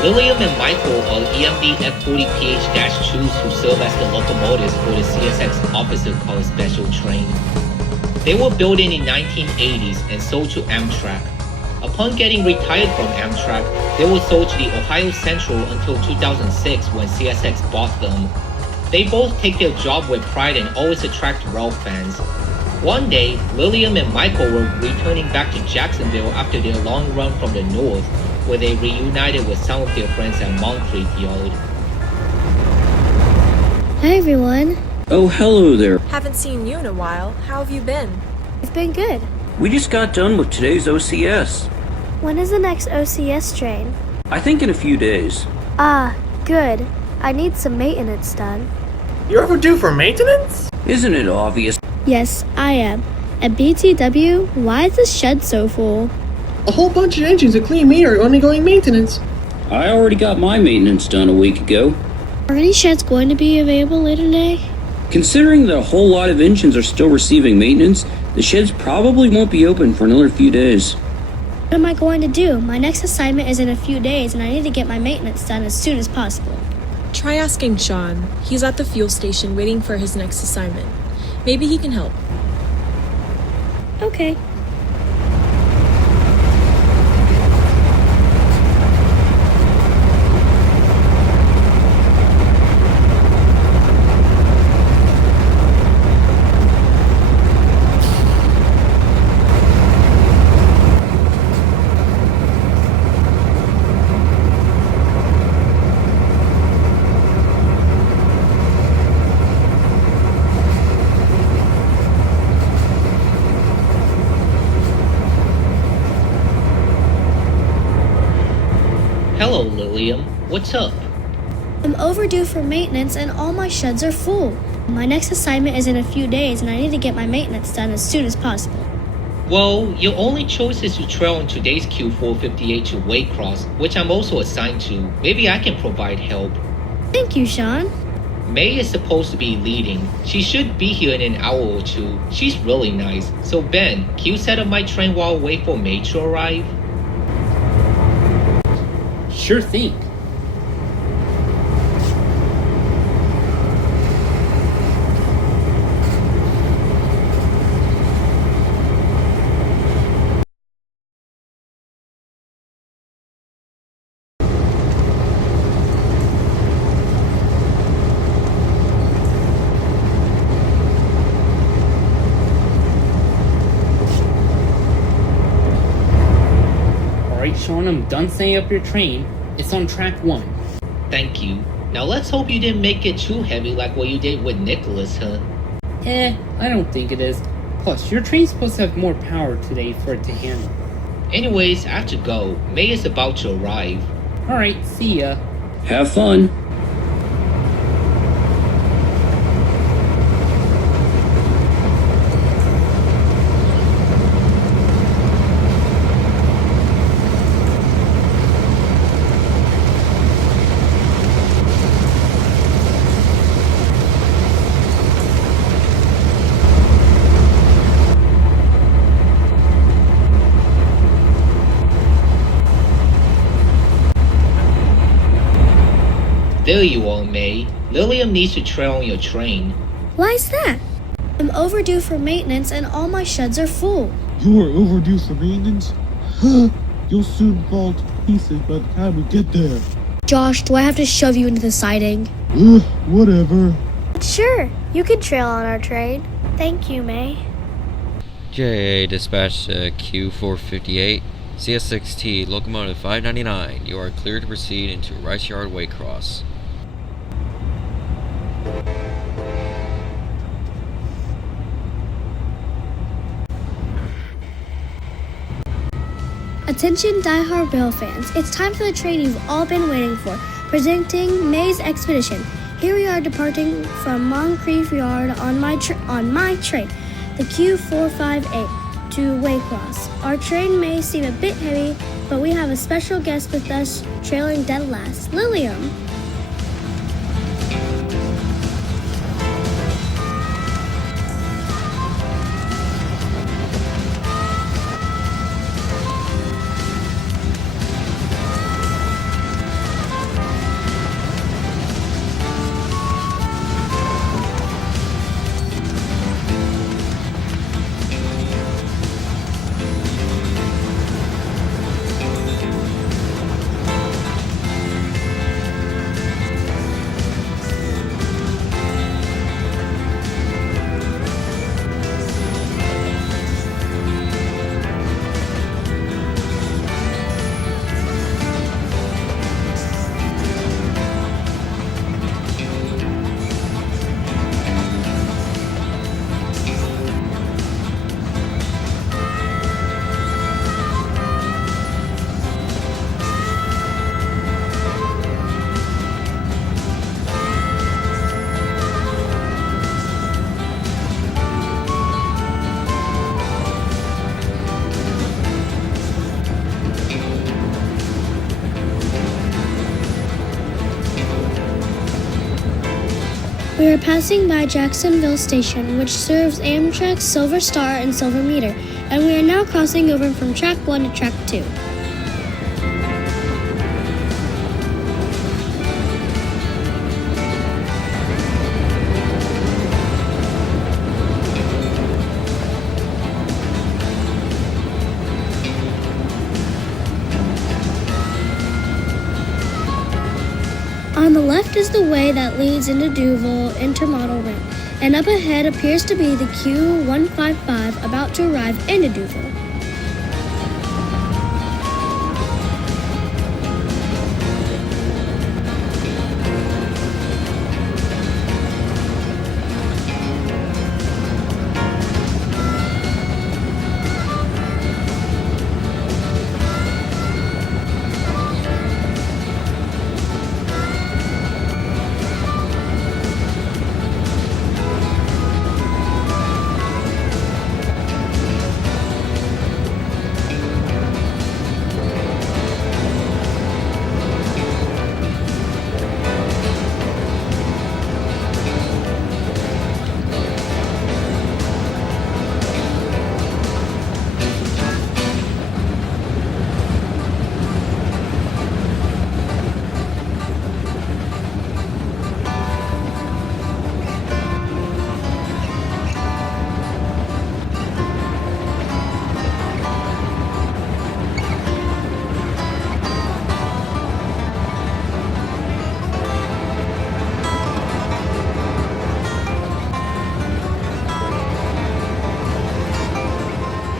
Lilim and Michael are EMB F40PH-2s who serve as the locomotives for the CSX officer called Special Train. They were built in the 1980s and sold to Amtrak. Upon getting retired from Amtrak, they were sold to the Ohio Central until 2006 when CSX bought them. They both take their job with pride and always attract rail fans. One day, Lilim and Michael were returning back to Jacksonville after their long run from the north, where they reunited with some of their friends at Moncrief Yard. Hi everyone. Oh, hello there. Haven't seen you in a while. How have you been? I've been good. We just got done with today's OCS. When is the next OCS train? I think in a few days. Ah, good. I need some maintenance done. You're overdue for maintenance? Isn't it obvious? Yes, I am. At BTW, why is the shed so full? A whole bunch of engines and clean meat are undergoing maintenance. I already got my maintenance done a week ago. Are any sheds going to be available later today? Considering that a whole lot of engines are still receiving maintenance, the sheds probably won't be open for another few days. What am I going to do? My next assignment is in a few days and I need to get my maintenance done as soon as possible. Try asking Sean. He's at the fuel station waiting for his next assignment. Maybe he can help. Okay. Hello, Lilim. What's up? I'm overdue for maintenance and all my sheds are full. My next assignment is in a few days and I need to get my maintenance done as soon as possible. Well, your only choice is to trail on today's Q458 to Waycross, which I'm also assigned to. Maybe I can provide help. Thank you, Sean. May is supposed to be leading. She should be here in an hour or two. She's really nice. So Ben, can you set up my train while I wait for May to arrive? Sure thing. Alright, Sean, I'm done setting up your train. It's on track 1. Thank you. Now let's hope you didn't make it too heavy like what you did with Nicholas, huh? I don't think it is. Plus, your train's supposed to have more power today for it to handle. Anyways, I have to go. May is about to arrive. Alright, see ya. Have fun. There you are, May. Lilim needs to trail on your train. Why's that? I'm overdue for maintenance and all my sheds are full. You are overdue for maintenance? You'll soon fall to pieces by the time we get there. Josh, do I have to shove you into the siding? Whatever. Sure, you can trail on our train. Thank you, May. JA dispatch to Q458, CS6T, locomotive 599. You are cleared to proceed into Rice Yard Waycross. Attention die-hard rail fans, it's time for the train you've all been waiting for, presenting May's Expedition. Here we are departing from Moncrief Yard on my train, the Q458, to Waycross. Our train may seem a bit heavy, but we have a special guest with us trailing dead last, Lilim. We are passing by Jacksonville Station, which serves Amtrak, Silver Star, and Silver Meter, and we are now crossing over from Track 1 to Track 2. On the left is the way that leads into Duval Intermodal Ramp, and up ahead appears to be the Q155 about to arrive into Duval.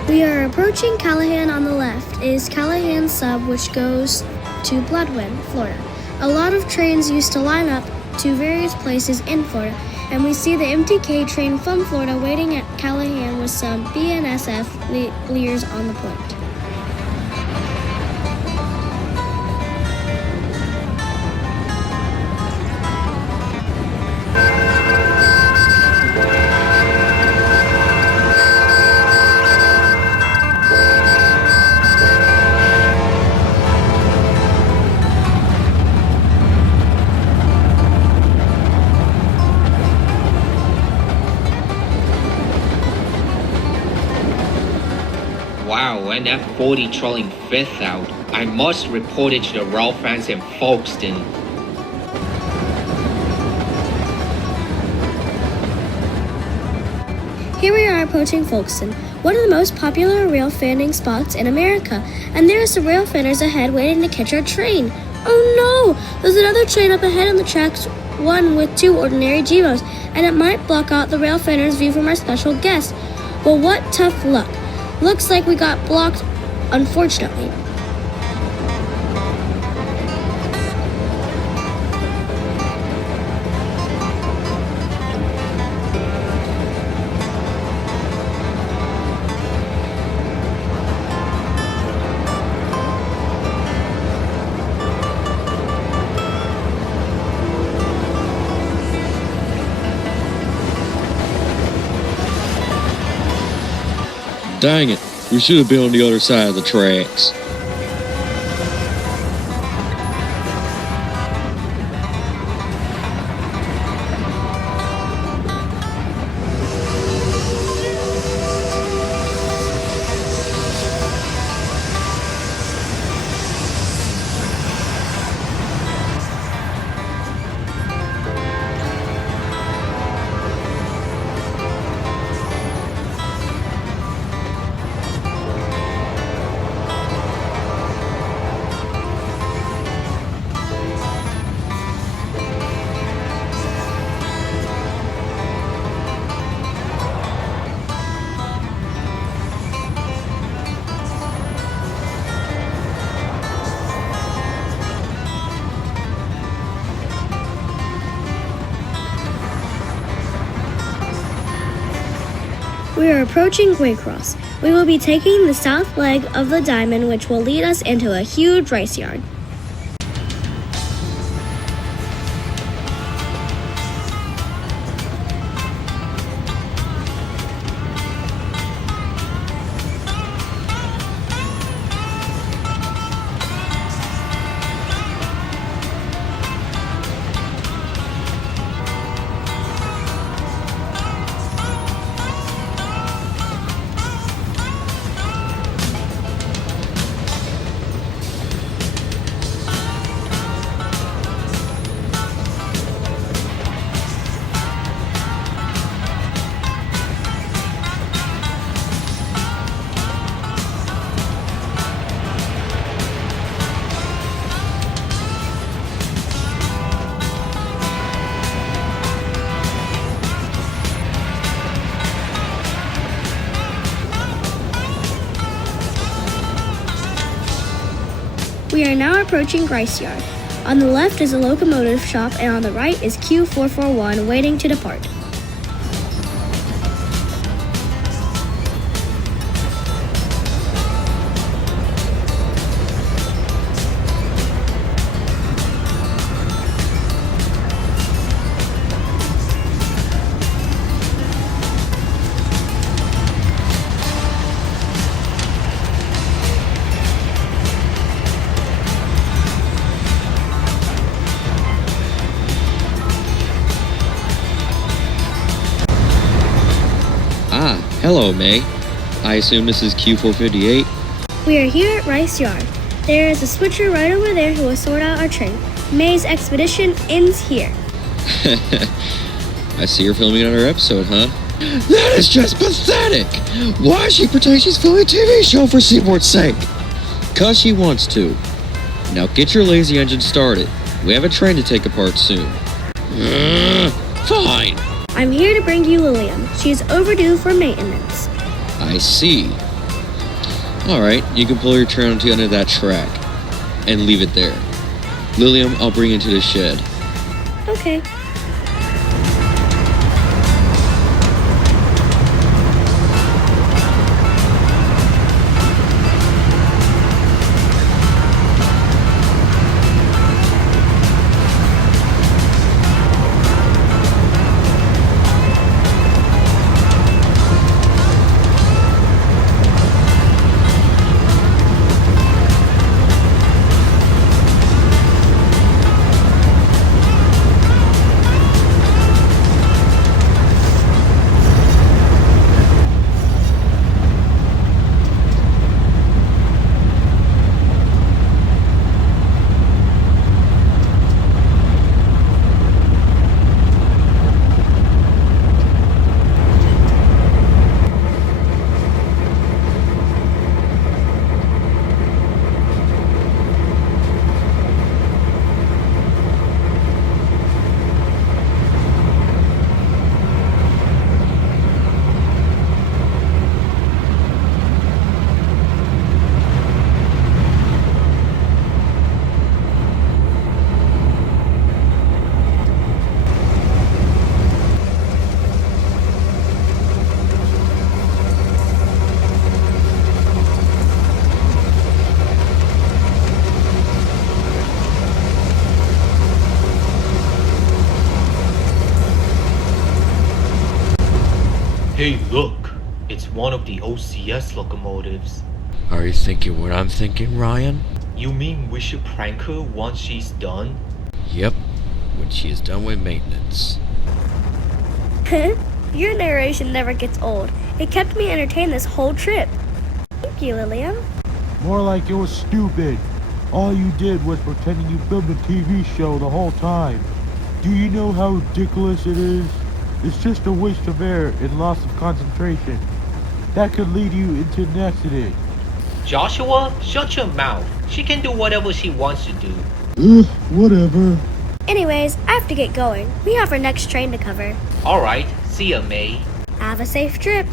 We are approaching Callahan. On the left is Callahan Sub, which goes to Bloodwind, Florida. A lot of trains used to line up to various places in Florida, and we see the MTK train from Florida waiting at Callahan with some BNSF leaders on the point. Wow, and that 40 trolling 5th out. I must report it to the rail fans in Folkston. Here we are approaching Folkston, one of the most popular rail fanning spots in America, and there are some rail fanners ahead waiting to catch our train. Oh no! There's another train up ahead on the tracks, one with 2 ordinary Gmos, and it might block out the rail fanners' view from our special guest. Well, what tough luck. Looks like we got blocked, unfortunately. Dang it, we should have been on the other side of the tracks. We are approaching Waycross. We will be taking the south leg of the diamond, which will lead us into a huge rice yard. We are now approaching Rice Yard. On the left is a locomotive shop, and on the right is Q441 waiting to depart. Hello, May. I assume this is Q458? We are here at Rice Yard. There is a switcher right over there who will sort out our train. May's expedition ends here. I see you're filming another episode, huh? That is just pathetic! Why does she pretend she's filming a TV show for Seaport's sake? 'Cause she wants to. Now get your lazy engine started. We have a train to take apart soon. Fine. I'm here to bring you Lilim. She is overdue for maintenance. I see. Alright, you can pull your train onto the end of that track. And leave it there. Lilim, I'll bring you to the shed. Okay. Hey, look. It's one of the OCS locomotives. Are you thinking what I'm thinking, Ryan? You mean we should prank her once she's done? Yep, when she is done with maintenance. Your narration never gets old. It kept me entertained this whole trip. Thank you, Lilim. More like it was stupid. All you did was pretending you filmed a TV show the whole time. Do you know how ridiculous it is? It's just a waste of air and loss of concentration. That could lead you into an accident. Joshua, shut your mouth. She can do whatever she wants to do. Whatever. Anyways, I have to get going. We have our next train to cover. Alright, see ya, May. Have a safe trip.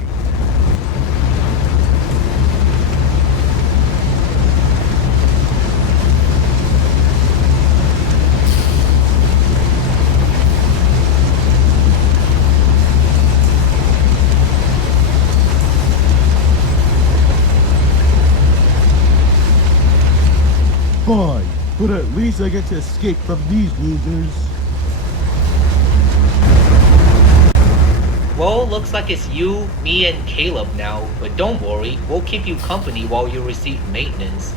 Fine, but at least I get to escape from these losers. Well, looks like it's you, me, and Caleb now. But don't worry, we'll keep you company while you receive maintenance.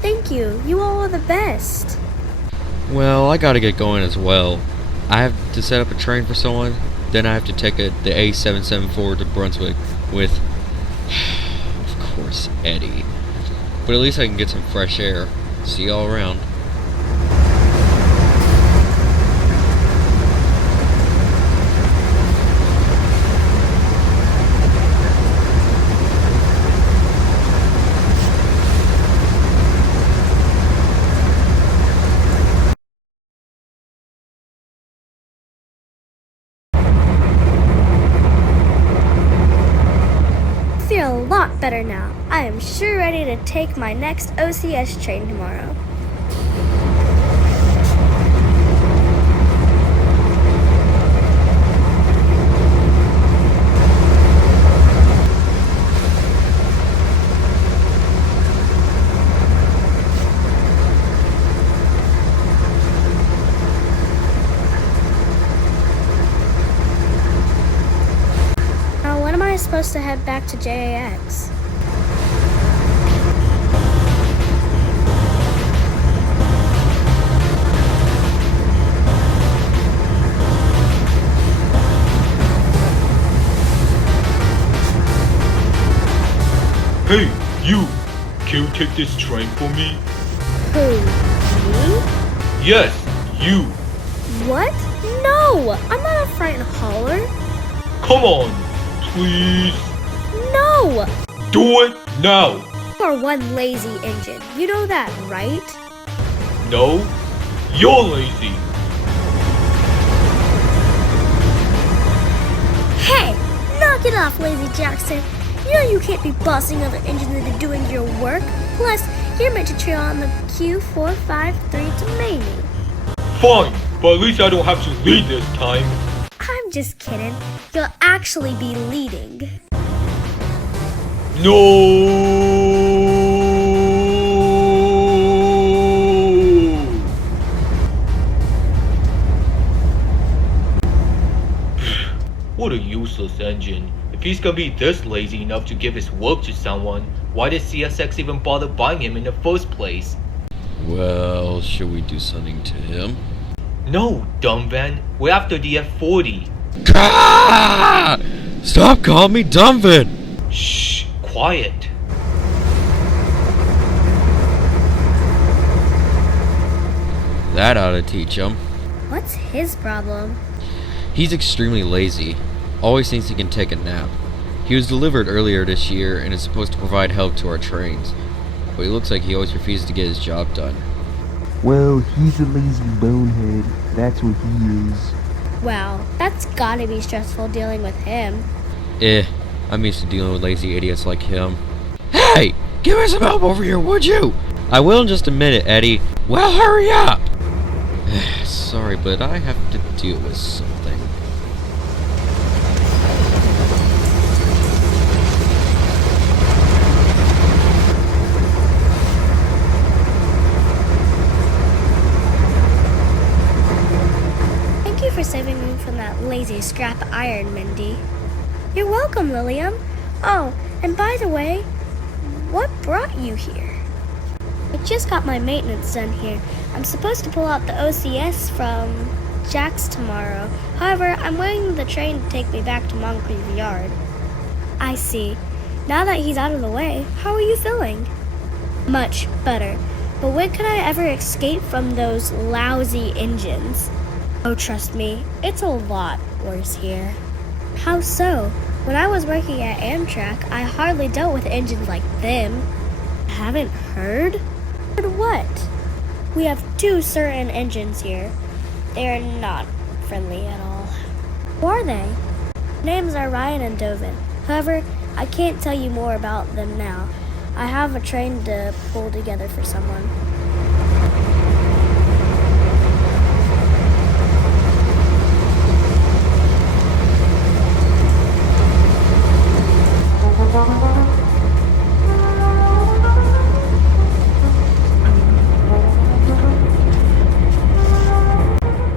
Thank you. You all are the best. Well, I gotta get going as well. I have to set up a train for someone, then I have to take the A774 to Brunswick with, of course, Eddie. But at least I can get some fresh air. See y'all around. I feel a lot better now. I am sure ready to take my next OCS train tomorrow. Now, when am I supposed to head back to JAX? Hey, you! Can you take this train for me? Who? Me? Yes, you! What? No! I'm not a frightened hauler. Come on, please! No! Do it now! You are one lazy engine. You know that, right? No, you're lazy! Hey! Knock it off, Lazy Jackson. You know you can't be bossing other engines into doing your work. Plus, you're meant to trail on the Q453 to Mamie. Fine, but at least I don't have to lead this time. I'm just kidding. You'll actually be leading. No! What a useless engine. If he's gonna be this lazy enough to give his work to someone, why did CSX even bother buying him in the first place? Well, should we do something to him? No, dumb van. We're after the F40. Ah! Stop calling me Dumbin! Shh, quiet. That ought to teach him. What's his problem? He's extremely lazy. Always thinks he can take a nap. He was delivered earlier this year and is supposed to provide help to our trains. But he looks like he always refuses to get his job done. Well, he's a lazy bonehead. That's what he is. Wow, that's gotta be stressful dealing with him. I'm used to dealing with lazy idiots like him. Hey! Give me some help over here, would you? I will in just a minute, Eddie. Well, hurry up! Sorry, but I have to deal with something. Thank you for saving me from that lazy scrap iron, Mindy. You're welcome. Welcome, Lilim. Oh, and by the way, what brought you here? I just got my maintenance done here. I'm supposed to pull out the OCS from Jack's tomorrow. However, I'm waiting for the train to take me back to Moncrief Yard. I see. Now that he's out of the way, how are you feeling? Much better. But when can I ever escape from those lousy engines? Oh, trust me, it's a lot worse here. How so? When I was working at Amtrak, I hardly dealt with engines like them. Haven't heard? Heard what? We have 2 certain engines here. They are not friendly at all. Who are they? Names are Ryan and Dovin. However, I can't tell you more about them now. I have a train to pull together for someone.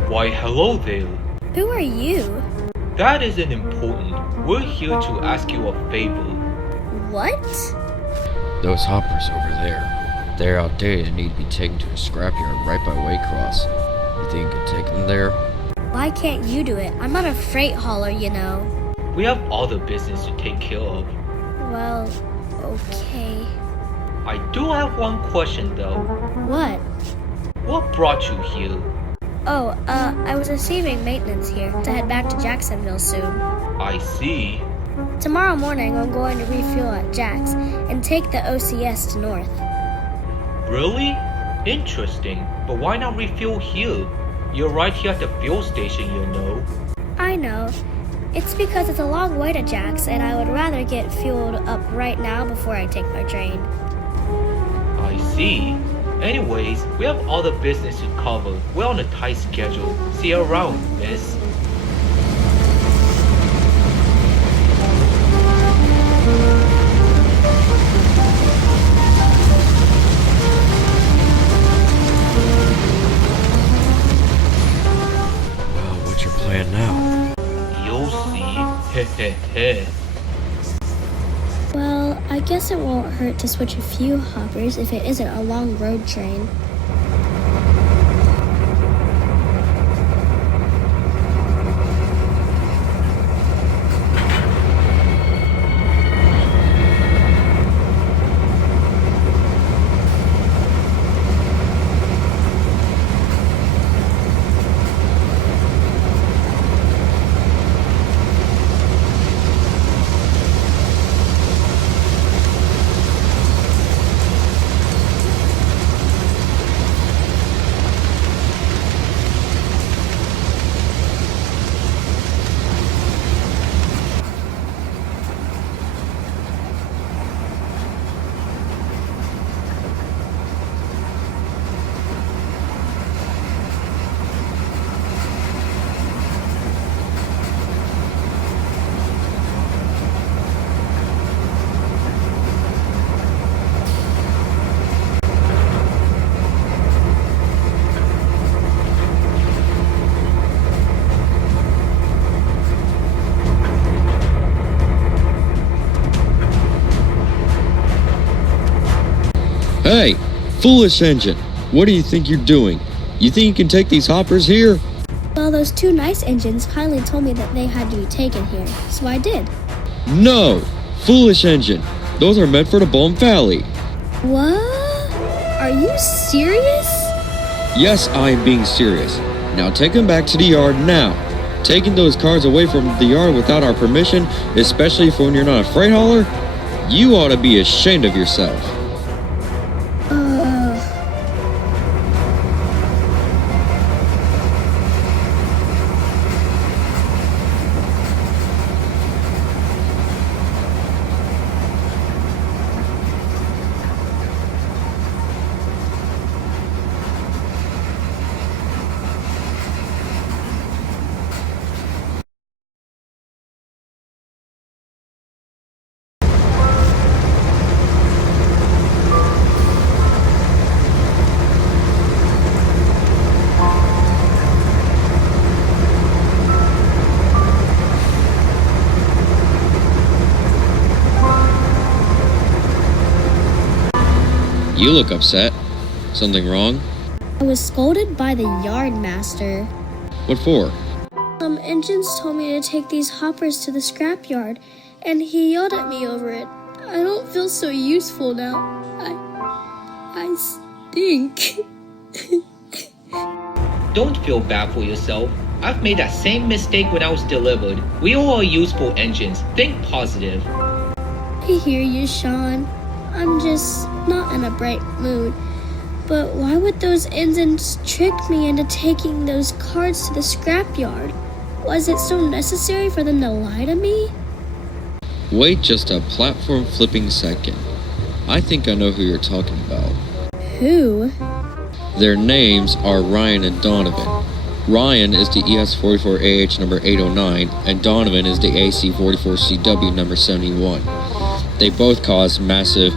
Why, hello there. Who are you? That isn't important. We're here to ask you a favor. What? Those hoppers over there, they're outdated and need to be taken to a scrapyard right by Waycross. You think you could take them there? Why can't you do it? I'm not a freight hauler, you know. We have other business to take care of. Well, okay. I do have one question though. What? What brought you here? Oh, I was receiving maintenance here to head back to Jacksonville soon. I see. Tomorrow morning, I'm going to refuel at Jack's and take the OCS to North. Really? Interesting. But why not refuel here? You're right here at the fuel station, you know. I know. It's because it's a long way to Jack's, and I would rather get fueled up right now before I take my train. I see. Anyways, we have other business to cover. We're on a tight schedule. See you around, miss. Well, what's your plan now? You'll see. Hehehe. Well, I guess it won't hurt to switch a few hoppers if it isn't a long road train. Hey, foolish engine. What do you think you're doing? You think you can take these hoppers here? Well, those 2 nice engines kindly told me that they had to be taken here, so I did. No! Foolish engine. Those are meant for the Bone Valley. What? Are you serious? Yes, I am being serious. Now take them back to the yard now. Taking those cars away from the yard without our permission, especially for when you're not a freight hauler? You ought to be ashamed of yourself. You look upset. Something wrong? I was scolded by the Yardmaster. What for? Some engines told me to take these hoppers to the scrapyard, and he yelled at me over it. I don't feel so useful now. I stink. Don't feel bad for yourself. I've made that same mistake when I was delivered. We all are useful engines. Think positive. I hear you, Sean. I'm just not in a bright mood. But why would those engines trick me into taking those cards to the scrapyard? Was it so necessary for them to lie to me? Wait just a platform flipping second. I think I know who you're talking about. Who? Their names are Ryan and Donovan. Ryan is the ES44AH number 809, and Donovan is the AC44CW number 71. They both cause massive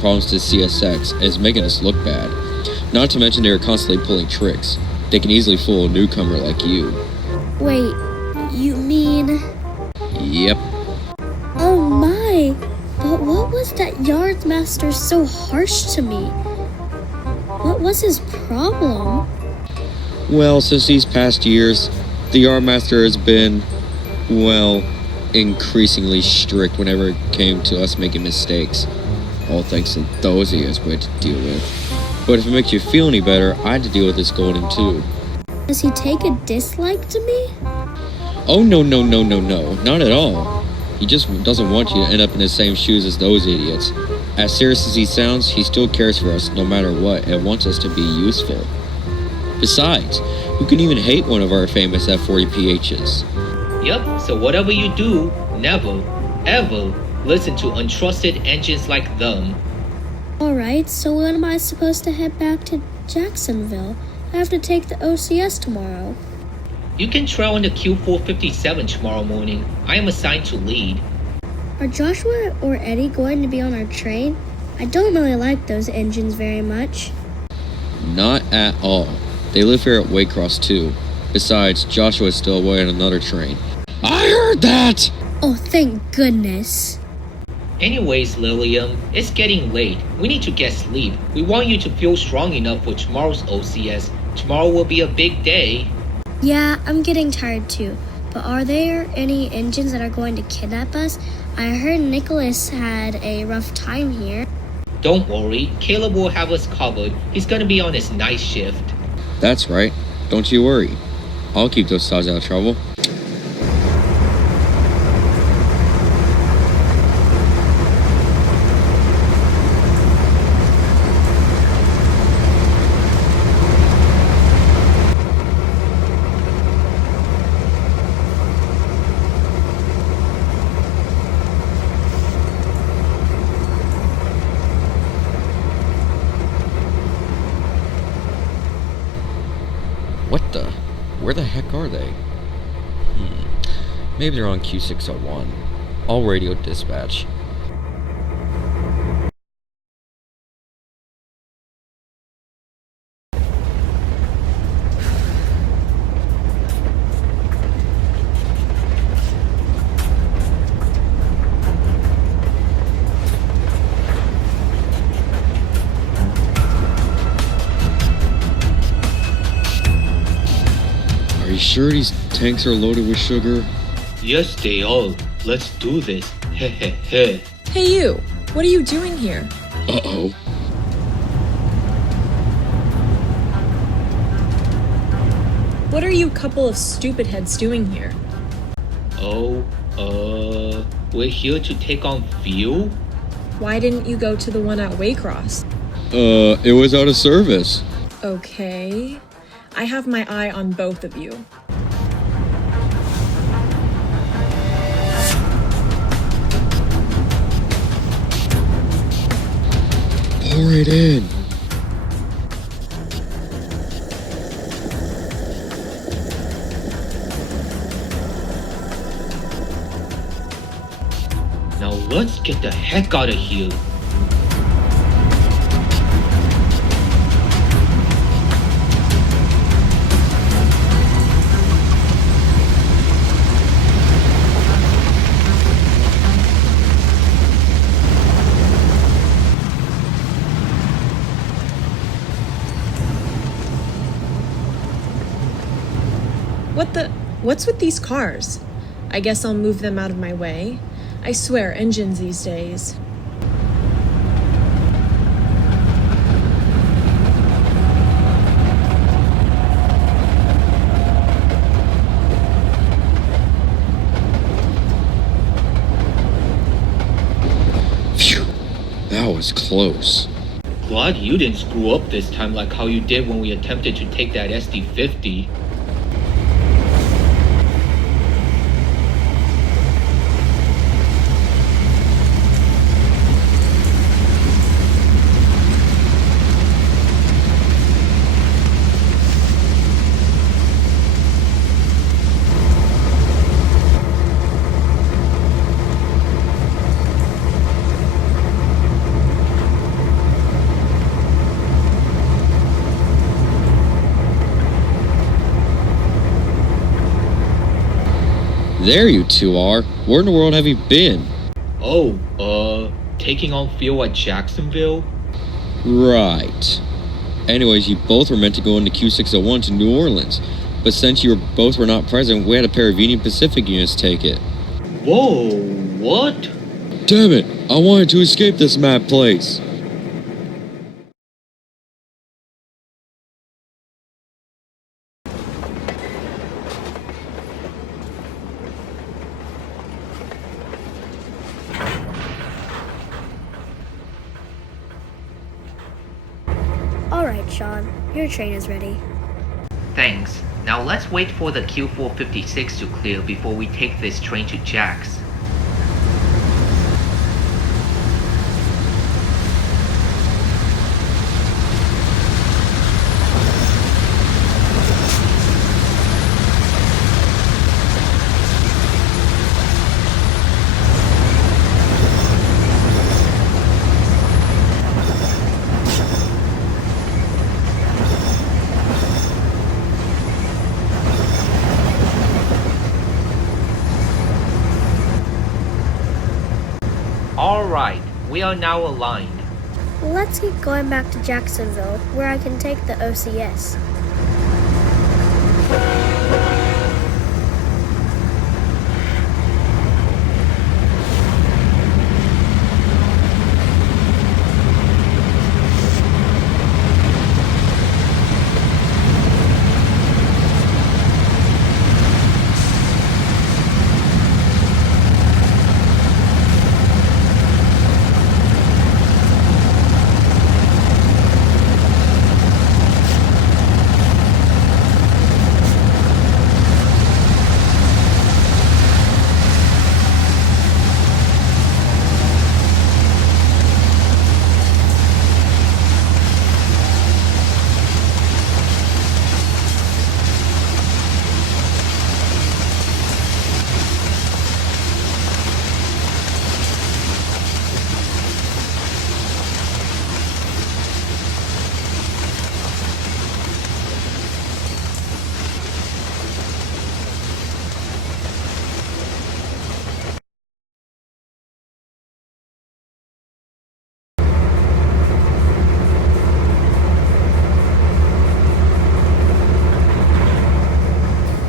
problems to CSX, and it's making us look bad. Not to mention they are constantly pulling tricks. They can easily fool a newcomer like you. Wait, you mean... Yep. Oh my! But what was that Yardmaster so harsh to me? What was his problem? Well, since these past years, the Yardmaster has been, well, increasingly strict whenever it came to us making mistakes. All thanks to those he has we had to deal with. But if it makes you feel any better, I had to deal with this scolding too. Does he take a dislike to me? Oh no, not at all. He just doesn't want you to end up in the same shoes as those idiots. As serious as he sounds, he still cares for us no matter what and wants us to be useful. Besides, who can even hate one of our famous F40PHs? Yep, so whatever you do, never, ever listen to untrusted engines like them. Alright, so when am I supposed to head back to Jacksonville? I have to take the OCS tomorrow. You can trail in the Q457 tomorrow morning. I am assigned to lead. Are Joshua or Eddie going to be on our train? I don't really like those engines very much. Not at all. They live here at Waycross too. Besides, Joshua is still away on another train. I heard that! Oh, thank goodness. Anyways, Lilim, it's getting late. We need to get sleep. We want you to feel strong enough for tomorrow's OCS. Tomorrow will be a big day. Yeah, I'm getting tired too. But are there any engines that are going to kidnap us? I heard Nicholas had a rough time here. Don't worry, Caleb will have us covered. He's gonna be on his night shift. That's right. Don't you worry. I'll keep those saws out of trouble. What the? Where the heck are they? Maybe they're on Q601. All radio dispatch. Are you sure these tanks are loaded with sugar? Yes, they are. Let's do this. Heh. Hey you! What are you doing here? Uh-oh. What are you couple of stupid heads doing here? We're here to take on fuel? Why didn't you go to the one at Waycross? It was out of service. Okay. I have my eye on both of you. Pour it in. Now let's get the heck out of here. What's with these cars? I guess I'll move them out of my way. I swear, engines these days. Phew, that was close. Glad you didn't screw up this time like how you did when we attempted to take that SD50. There you two are. Where in the world have you been? Oh, taking on fuel at Jacksonville? Right. Anyways, you both were meant to go into Q601 to New Orleans, but since you both were not present, we had a pair of Union Pacific units take it. Whoa, what? Damn it! I wanted to escape this mad place. Alright, Sean, your train is ready. Thanks. Now let's wait for the Q456 to clear before we take this train to Jack's. Alright, we are now aligned. Let's keep going back to Jacksonville, where I can take the OCS.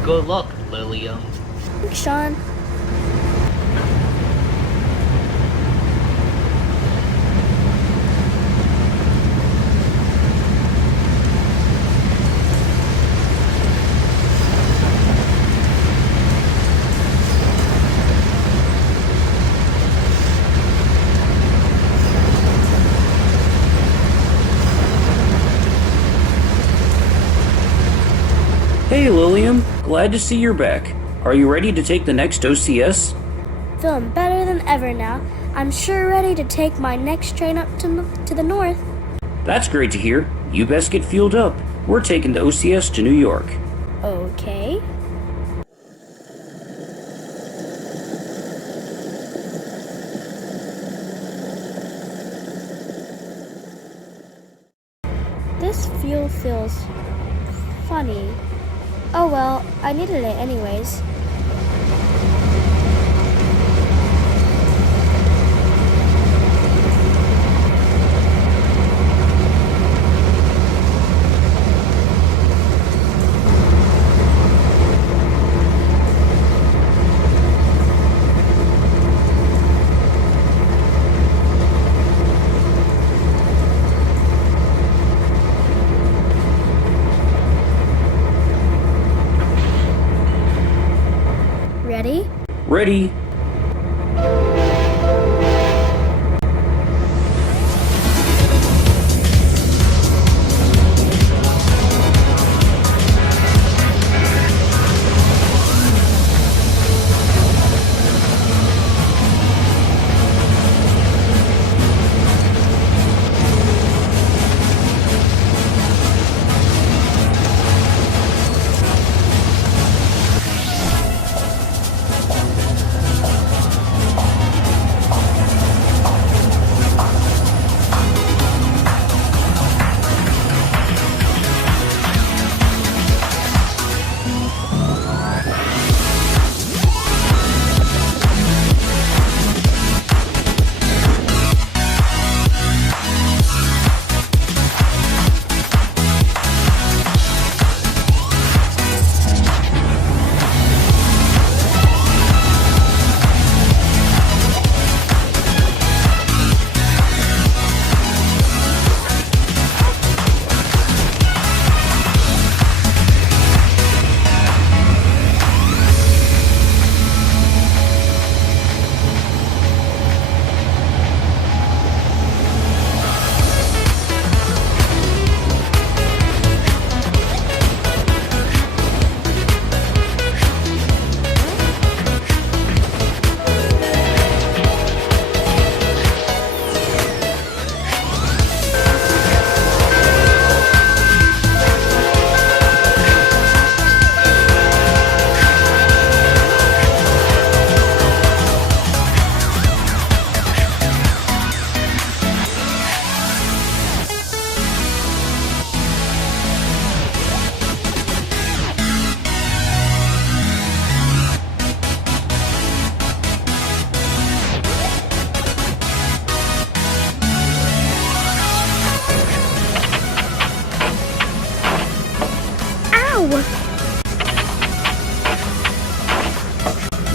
Good luck, Lilim. Thanks, Sean. Hey Lilium, glad to see you're back. Are you ready to take the next OCS? Feeling better than ever now. I'm sure ready to take my next train up to the north. That's great to hear. You best get fueled up. We're taking the OCS to New York. Okay. This fuel feels funny. Oh well, I needed it anyways. Ready?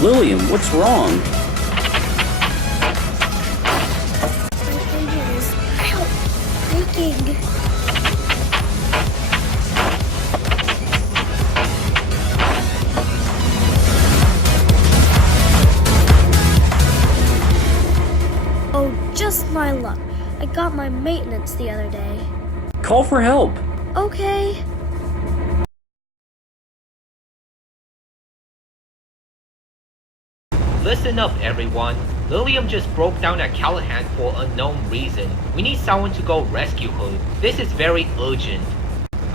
Lilium, what's wrong? My engine is breaking. Oh, just my luck. I got my maintenance the other day. Call for help. Okay. Listen up, everyone. Lilim just broke down at Callahan for unknown reason. We need someone to go rescue her. This is very urgent.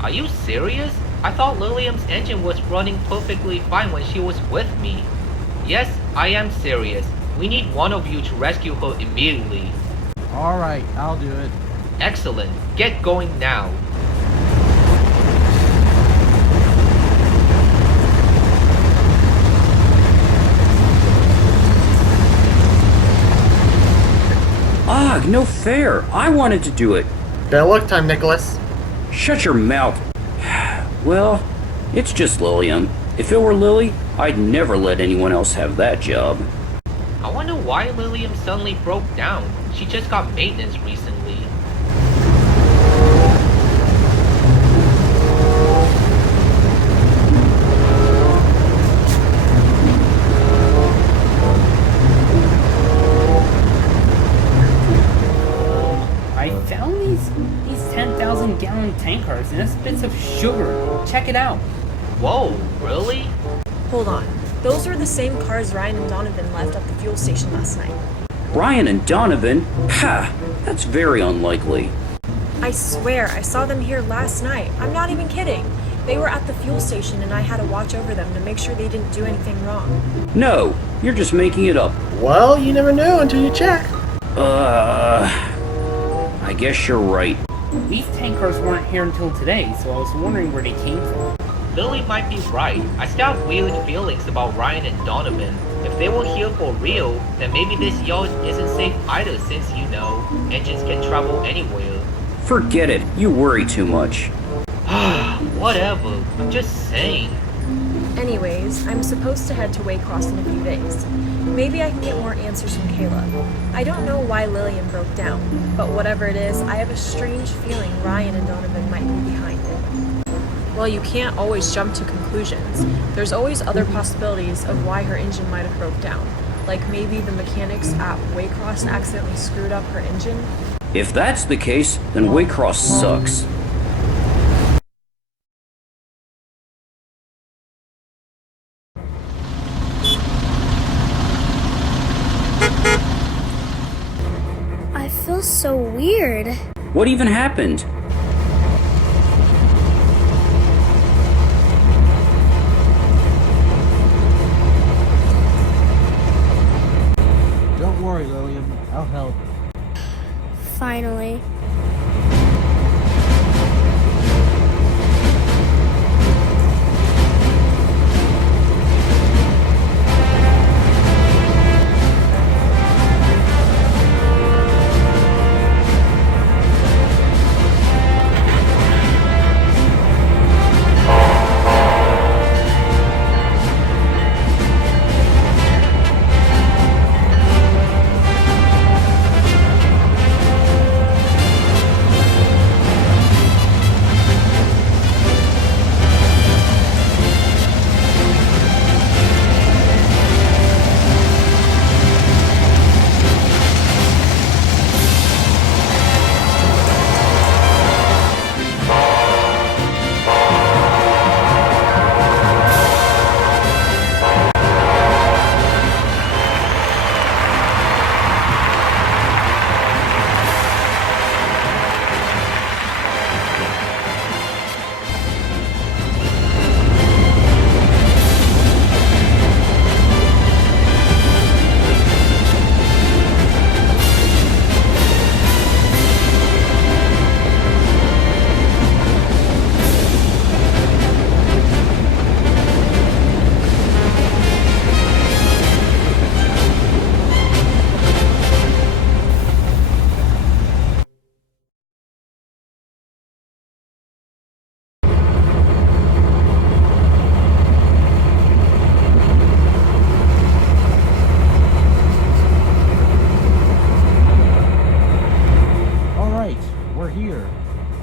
Are you serious? I thought Lilim's engine was running perfectly fine when she was with me. Yes, I am serious. We need one of you to rescue her immediately. Alright, I'll do it. Excellent. Get going now. Ah, no fair. I wanted to do it. Better luck time, Nicholas. Shut your mouth. Well, it's just Lilium. If it were Lily, I'd never let anyone else have that job. I wonder why Lilim suddenly broke down. She just got maintenance recently. I found these 10,000 gallon tankers and that's bits of sugar. Check it out. Whoa, really? Hold on. Those are the same cars Ryan and Donovan left at the fuel station last night. Ryan and Donovan? Ha! That's very unlikely. I swear, I saw them here last night. I'm not even kidding. They were at the fuel station and I had to watch over them to make sure they didn't do anything wrong. No, you're just making it up. Well, you never know until you check. I guess you're right. These tankers weren't here until today, so I was wondering where they came from. Lily might be right. I still have weird feelings about Ryan and Donovan. If they were here for real, then maybe this yard isn't safe either since, you know, engines can travel anywhere. Forget it. You worry too much. Whatever. I'm just saying. Anyways, I'm supposed to head to Waycross in a few days. Maybe I can get more answers from Kayla. I don't know why Lilium broke down, but whatever it is, I have a strange feeling Ryan and Donovan might be behind it. Well, you can't always jump to conclusions. There's always other possibilities of why her engine might have broke down. Like maybe the mechanics at Waycross accidentally screwed up her engine. If that's the case, then Waycross sucks. I feel so weird. What even happened? Don't worry, Lilium. I'll help. Finally.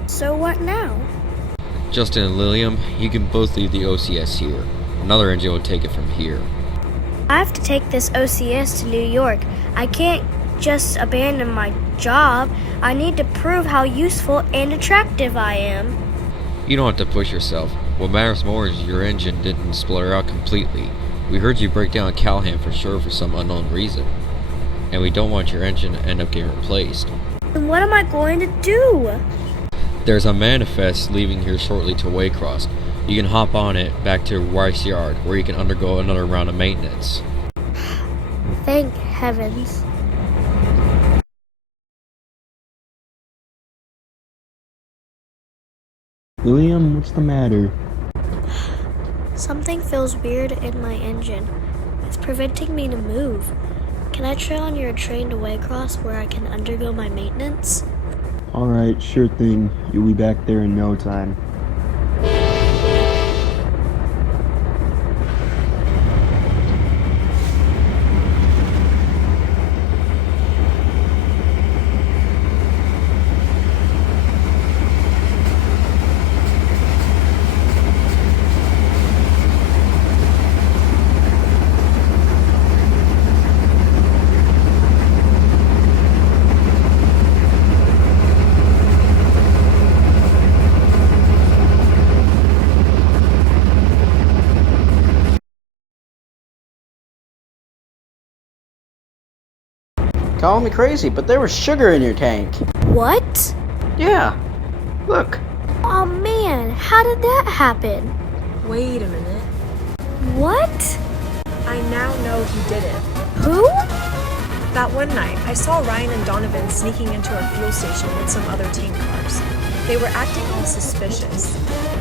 So what now? Justin and Lilim, you can both leave the OCS here. Another engine will take it from here. I have to take this OCS to New York. I can't just abandon my job. I need to prove how useful and attractive I am. You don't have to push yourself. What matters more is your engine didn't splutter out completely. We heard you break down Callahan for sure for some unknown reason. And we don't want your engine to end up getting replaced. Then what am I going to do? There's a manifest leaving here shortly to Waycross. You can hop on it back to Rice Yard, where you can undergo another round of maintenance. Thank heavens. Lilim, what's the matter? Something feels weird in my engine. It's preventing me to move. Can I try on your train to Waycross where I can undergo my maintenance? Alright, sure thing. You'll be back there in no time. Call me crazy, but there was sugar in your tank. What? Yeah. Look. Oh man, how did that happen? Wait a minute. What? I now know who did it. Who? That one night, I saw Ryan and Donovan sneaking into our fuel station with some other tank cars. They were acting all suspicious.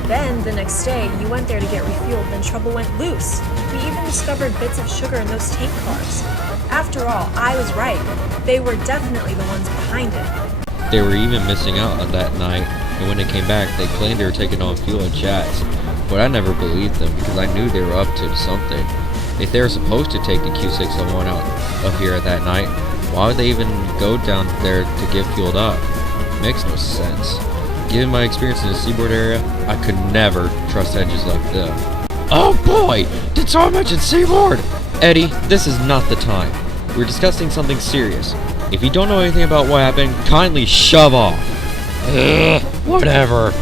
Then, the next day, you went there to get refueled, then trouble went loose. We even discovered bits of sugar in those tank cars. After all, I was right. They were definitely the ones behind it. They were even missing out on that night, and when they came back, they claimed they were taking on fuel and chats. But I never believed them because I knew they were up to something. If they were supposed to take the Q601 out of here at that night, why would they even go down there to get fueled up? Makes no sense. Given my experience in the seaboard area, I could never trust engines like them. Oh boy! Did someone mention seaboard? Eddie, this is not the time. We're discussing something serious. If you don't know anything about what happened, kindly shove off. Ugh, whatever.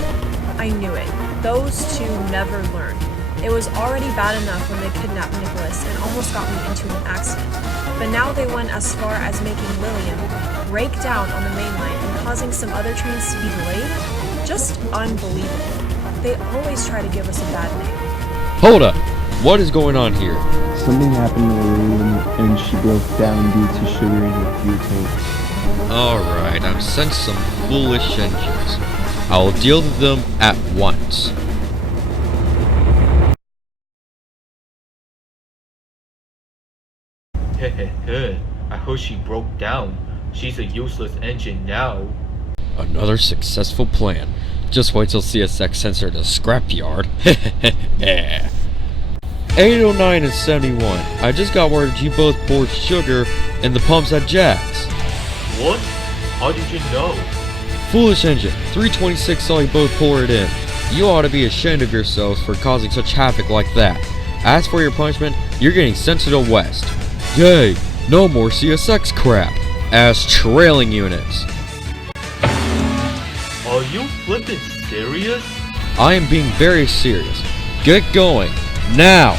I knew it. Those two never learned. It was already bad enough when they kidnapped Nicholas and almost got me into an accident. But now they went as far as making Lilim break down on the main line and causing some other trains to be delayed? Just unbelievable. They always try to give us a bad name. Hold up! What is going on here? Something happened to Lilim and she broke down due to sugar in her fuel tank. Alright, I'm sensing some foolish engines. I will deal with them at once. Hehehe, I heard she broke down. She's a useless engine now. Another successful plan. Just wait till CSX sends her to the scrapyard. 809 and 71. I just got word you both poured sugar in the pumps at Jack's. What? How did you know? Foolish engine. 326 saw you both pour it in. You ought to be ashamed of yourselves for causing such havoc like that. As for your punishment, you're getting sent to the west. Yay! No more CSX crap. As trailing units. Are you flippin' serious? I am being very serious. Get going. Now!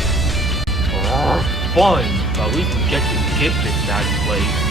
Fine, but we can get to skip this bad place.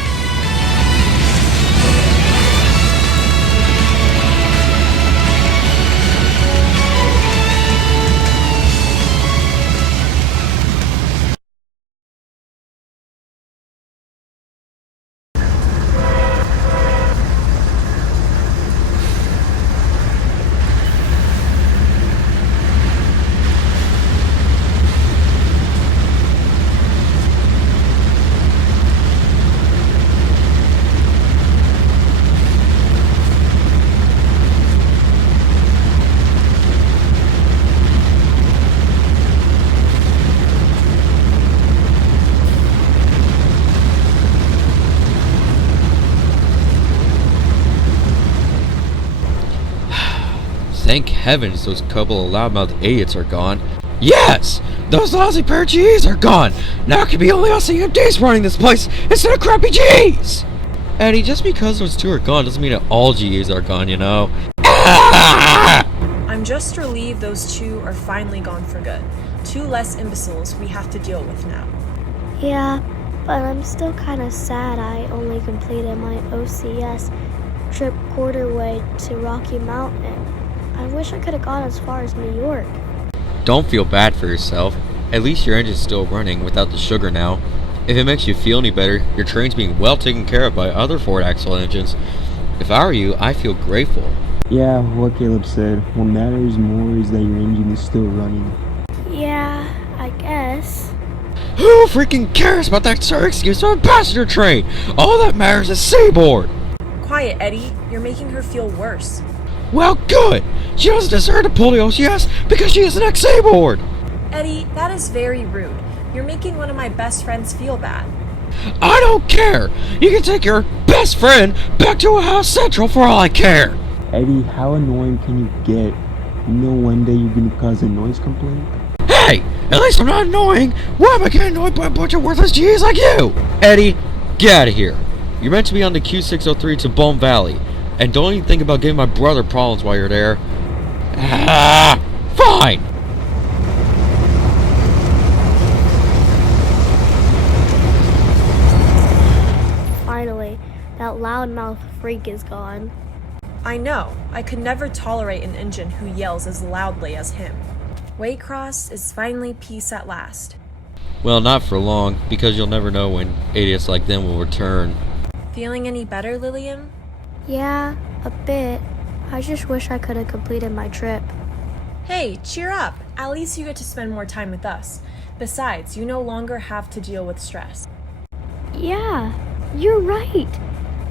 Thank heavens those couple of loudmouth idiots are gone. Yes! Those lousy pair of GEs are gone! Now it can be only us EMDs running this place instead of crappy GEs! Eddie, just because those two are gone doesn't mean that all GEs are gone, you know? I'm just relieved those two are finally gone for good. Two less imbeciles we have to deal with now. Yeah, but I'm still kind of sad I only completed my OCS trip quarterway to Rocky Mountain. I wish I could have gone as far as New York. Don't feel bad for yourself. At least your engine's still running without the sugar now. If it makes you feel any better, your train's being well taken care of by other Ford axle engines. If I were you, I feel grateful. Yeah, what Caleb said. What matters more is that your engine is still running. Yeah, I guess. Who freaking cares about that sir excuse of a passenger train? All that matters is seaboard! Quiet, Eddie. You're making her feel worse. Well, good! She doesn't deserve to pull the OCS because she is an ex-seaboard! Eddie, that is very rude. You're making one of my best friends feel bad. I don't care! You can take your best friend back to a house central for all I care! Eddie, how annoying can you get? You know one day you're gonna cause a noise complaint? Hey! At least I'm not annoying! Why am I getting annoyed by a bunch of worthless GEs like you? Eddie, get out of here. You're meant to be on the Q603 to Bone Valley. And don't even think about giving my brother problems while you're there. Ah, fine! Finally, that loudmouth freak is gone. I know. I could never tolerate an engine who yells as loudly as him. Waycross is finally peace at last. Well, not for long, because you'll never know when idiots like them will return. Feeling any better, Lilim? Yeah, a bit. I just wish I could have completed my trip. Hey, cheer up! At least you get to spend more time with us. Besides, you no longer have to deal with stress. Yeah, you're right.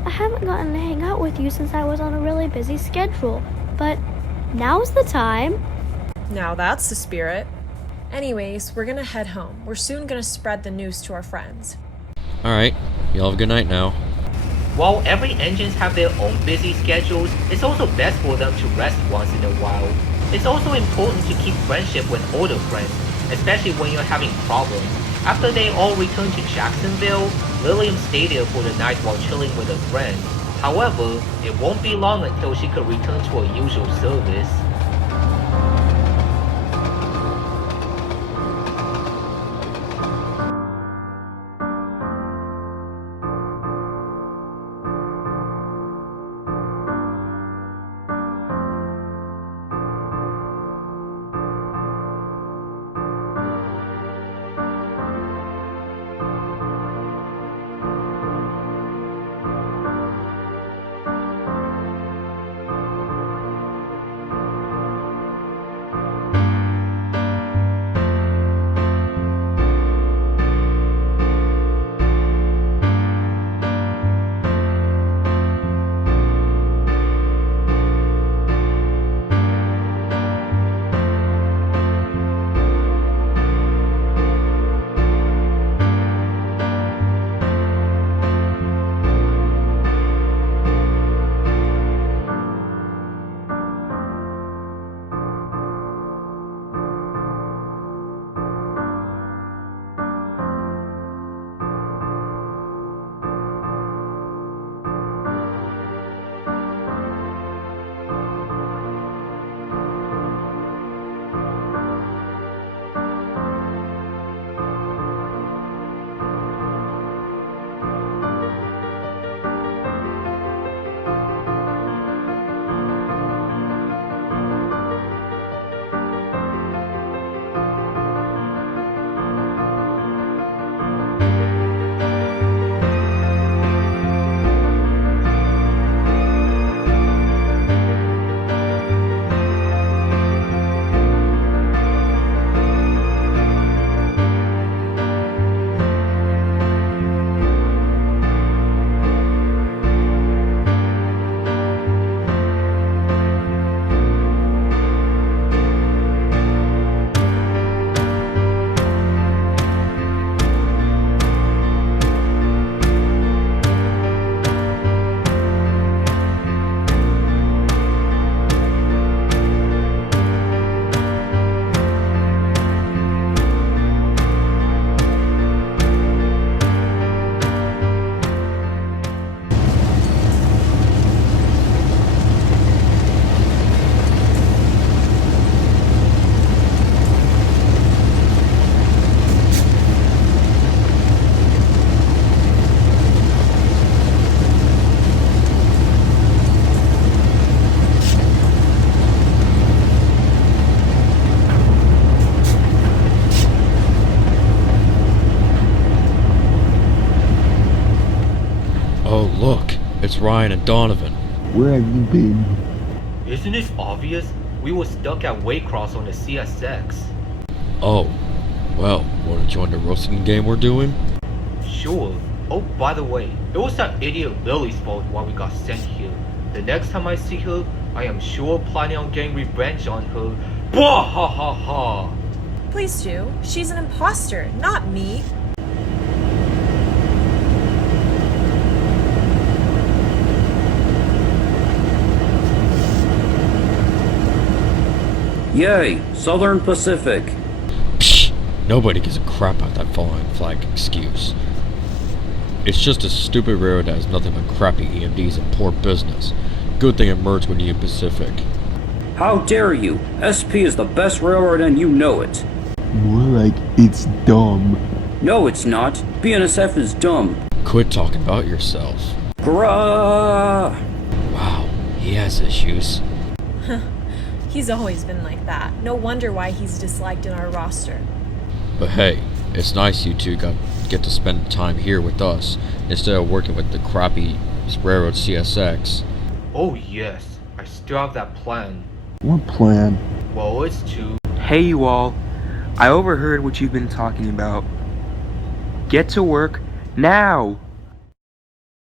I haven't gotten to hang out with you since I was on a really busy schedule. But now's the time. Now that's the spirit. Anyways, we're gonna head home. We're soon gonna spread the news to our friends. Alright, y'all have a good night now. While every engines have their own busy schedules, it's also best for them to rest once in a while. It's also important to keep friendship with older friends, especially when you're having problems. After they all returned to Jacksonville, Lilim stayed there for the night while chilling with a friend. However, it won't be long until she could return to her usual service. It's Ryan and Donovan. Where have you been? Isn't it obvious? We were stuck at Waycross on the CSX. Oh, well, wanna join the roasting game we're doing? Sure. Oh, by the way, it was that idiot Lily's fault why we got sent here. The next time I see her, I am sure planning on getting revenge on her. Bah ha ha ha! Please do. She's an imposter, not me. Yay, Southern Pacific. Psh, nobody gives a crap about that falling flag excuse. It's just a stupid railroad that has nothing but crappy EMDs and poor business. Good thing it merged with Union Pacific. How dare you? SP is the best railroad and you know it. More like it's dumb. No, it's not. BNSF is dumb. Quit talking about yourself. Hurrah! Wow, he has issues. He's always been like that. No wonder why he's disliked in our roster. But hey, it's nice you two get to spend time here with us instead of working with the crappy railroad CSX. Oh yes, I still have that plan. What plan? Well, it's to... Hey you all, I overheard what you've been talking about. Get to work now!